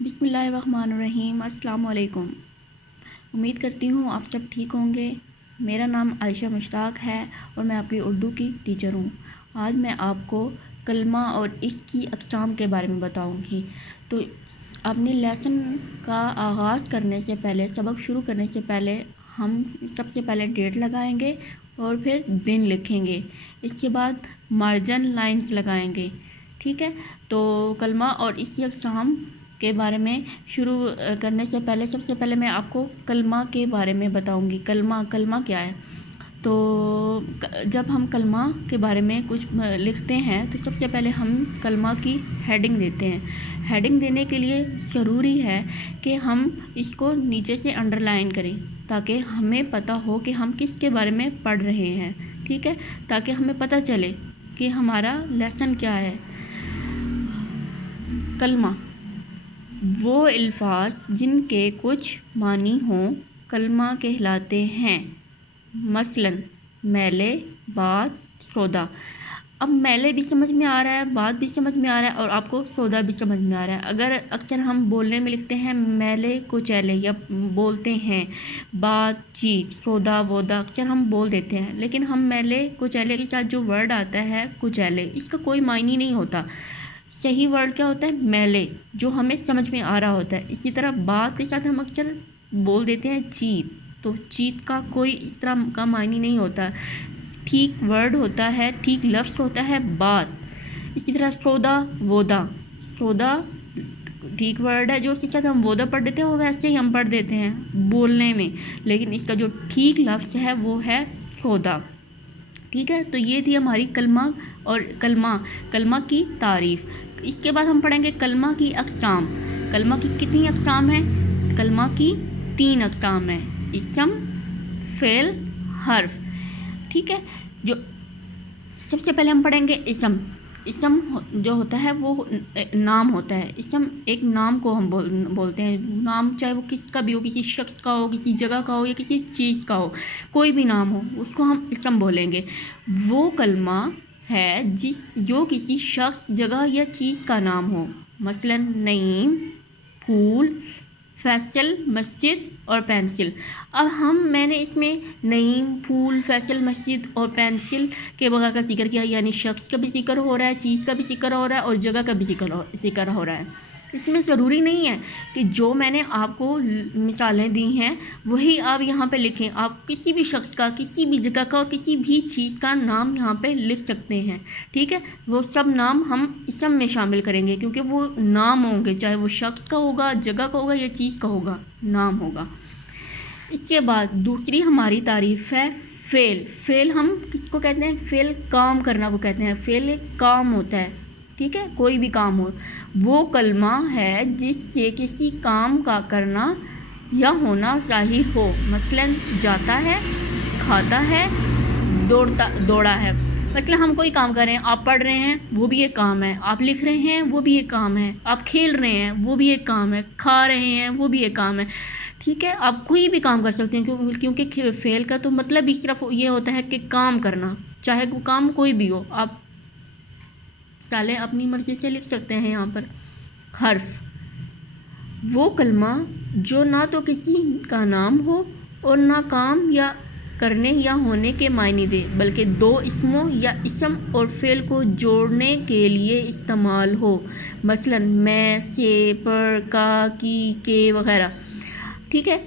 बिस्मिल्लाहिर्रहमानिर्रहीम। अस्सलाम वालेकुम। उम्मीद करती हूँ आप सब ठीक होंगे। मेरा नाम आयशा मुश्ताक है और मैं आपकी उर्दू की टीचर हूँ। आज मैं आपको कलमा और इसकी अक़साम के बारे में बताऊँगी। तो अपने लेसन का आगाज़ करने से पहले, सबक शुरू करने से पहले हम सबसे पहले डेट लगाएंगे और फिर दिन लिखेंगे। इसके बाद मार्जिन लाइंस लगाएंगे। ठीक है, तो कलमा और इसकी अक़साम के बारे में शुरू करने से पहले सबसे पहले मैं आपको कलमा के बारे में बताऊंगी। कलमा क्या है। तो जब हम कलमा के बारे में कुछ लिखते हैं तो सबसे पहले हम कलमा की हेडिंग देते हैं। हेडिंग देने के लिए ज़रूरी है कि हम इसको नीचे से अंडरलाइन करें ताकि हमें पता हो कि हम किसके बारे में पढ़ रहे हैं। ठीक है, ताकि हमें पता चले कि हमारा लेसन क्या है। कलमा वो अल्फाज जिनके कुछ मानी हों कलमा कहलाते हैं। मसलन मैले, बात, सौदा। अब मैले भी समझ में आ रहा है, बात भी समझ में आ रहा है और आपको सौदा भी समझ में आ रहा है। अगर अक्सर हम बोलने में लिखते हैं मैले कुचैले या बोलते हैं बातचीत, सौदा वोदा, अक्सर हम बोल देते हैं, लेकिन हम मैले कुचैले के साथ जो वर्ड आता है कुचैले, इसका कोई मायने नहीं होता। सही वर्ड क्या होता है? मैले, जो हमें समझ में आ रहा होता है। इसी तरह बात के साथ हम अक्सर बोल देते हैं चीत, तो चीत का कोई इस तरह का मायने नहीं होता। ठीक वर्ड होता है, ठीक लफ्ज़ होता है बात। इसी तरह सौदा वोदा, सौदा ठीक वर्ड है, जो उसके साथ हम वोदा पढ़ देते हैं वो वैसे ही हम पढ़ देते हैं बोलने में, लेकिन इसका जो ठीक लफ्ज़ है वो है सौदा। ठीक है, तो ये थी हमारी कलमा और कलमा की तारीफ़। इसके बाद हम पढ़ेंगे कलमा की अक़साम। कलमा की कितनी अक़साम है? कलमा की 3 अक़साम है, इसम, फ़ेल, हर्फ। ठीक है, जो सबसे पहले हम पढ़ेंगे इसम। इसम जो होता है वो नाम होता है। इसम एक नाम को हम बोलते हैं। नाम चाहे वो किसका भी हो, किसी शख्स का हो, किसी जगह का हो या किसी चीज़ का हो, कोई भी नाम हो उसको हम इसम बोलेंगे। वो कलमा है जो किसी शख्स, जगह या चीज़ का नाम हो। मसलन नईम, फूल, फैसल, मस्जिद और पेंसिल। अब मैंने इसमें नईम, फूल, फैसल, मस्जिद और पेंसिल के बगैर का जिक्र किया, यानी शख्स का भी जिक्र हो रहा है, चीज़ का भी जिक्र हो रहा है और जगह का भी जिक्र हो रहा है। इसमें ज़रूरी नहीं है कि जो मैंने आपको मिसालें दी हैं वही आप यहाँ पे लिखें। आप किसी भी शख्स का, किसी भी जगह का और किसी भी चीज़ का नाम यहाँ पे लिख सकते हैं। ठीक है, वो सब नाम हम इसम में शामिल करेंगे क्योंकि वो नाम होंगे, चाहे वो शख्स का होगा, जगह का होगा या चीज़ का होगा, नाम होगा। इसके बाद दूसरी हमारी तारीफ़ है फ़ेल। फ़ेल हम किसको कहते हैं? फ़ेल काम करना को कहते हैं। फ़ेल एक काम होता है। ठीक है, कोई भी काम हो, वो कलमा है जिससे किसी काम का करना या होना ज़ाहिर हो। मसलन जाता है, खाता है, दौड़ा है। मसलन हम कोई काम कर रहे हैं, आप पढ़ रहे हैं वो भी एक काम है, आप लिख रहे हैं वो भी एक काम है, आप खेल रहे हैं वो भी एक काम है, खा रहे हैं वो भी एक काम है। ठीक है, आप कोई भी काम कर सकते हैं क्योंकि फ़ेल का तो मतलब ही सिर्फ ये होता है कि काम करना, चाहे वो काम कोई भी हो। आप साले अपनी मर्ज़ी से लिख सकते हैं यहाँ पर। हर्फ वो कलमा जो ना तो किसी का नाम हो और ना काम या करने या होने के मायने दे, बल्कि दो इसमों या इसम और फ़ेल को जोड़ने के लिए इस्तेमाल हो। मसलन मैं, से, पर, का, की, के वगैरह। ठीक है,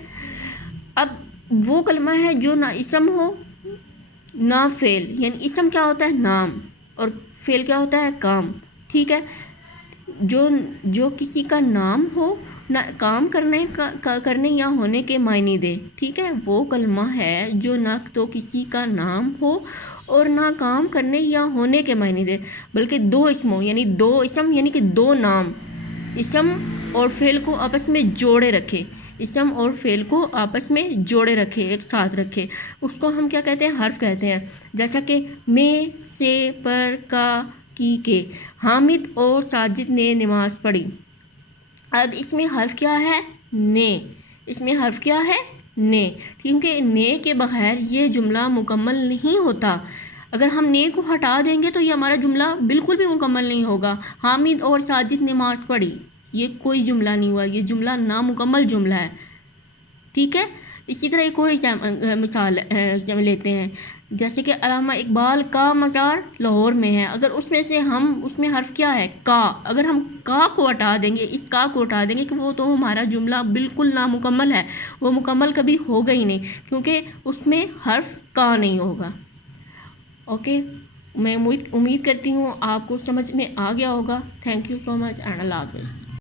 अब वो कलमा है जो ना इसम हो ना फ़ेल, यानी इसम क्या होता है? नाम, और फ़ेल क्या होता है? काम। ठीक है, जो किसी का नाम हो, ना काम करने या होने के मायने दे। ठीक है, वो कलमा है जो ना तो किसी का नाम हो और ना काम करने या होने के मायने दे, बल्कि दो इसमों यानी दो इसम यानी कि दो नाम, इसम और फ़ेल को आपस में जोड़े रखे। इसम और फ़ेल को आपस में जोड़े रखे, एक साथ रखे, उसको हम क्या कहते हैं? हर्फ कहते हैं। जैसा कि में, से, पर, का, की, के। हामिद और साजिद ने नमाज़ पढ़ी। अब इसमें हर्फ क्या है? ने। इसमें हर्फ क्या है? ने, क्योंकि ने के बगैर ये जुमला मुकम्मल नहीं होता। अगर हम ने को हटा देंगे तो ये हमारा जुमला बिल्कुल भी मुकम्मल नहीं होगा। हामिद और साजिद नमाज़ पढ़ी, ये कोई जुमला नहीं हुआ, ये जुमला नामुकम्मल जुमला है। ठीक है। इसी तरह एक और मिसाल लेते हैं, जैसे कि अल्लामा इकबाल का मज़ार लाहौर में है। अगर उसमें से हम उसमें हर्फ क्या है, का, अगर हम का को हटा देंगे, इस का को हटा देंगे कि वो तो हमारा जुमला बिल्कुल नामुकम्मल है, वो मुकम्मल कभी होगा ही नहीं, क्योंकि उसमें हर्फ का नहीं होगा। ओके, मैं उम्मीद करती हूँ आपको समझ में आ गया होगा। Thank you so much and अल्लाह हाफ़िज़।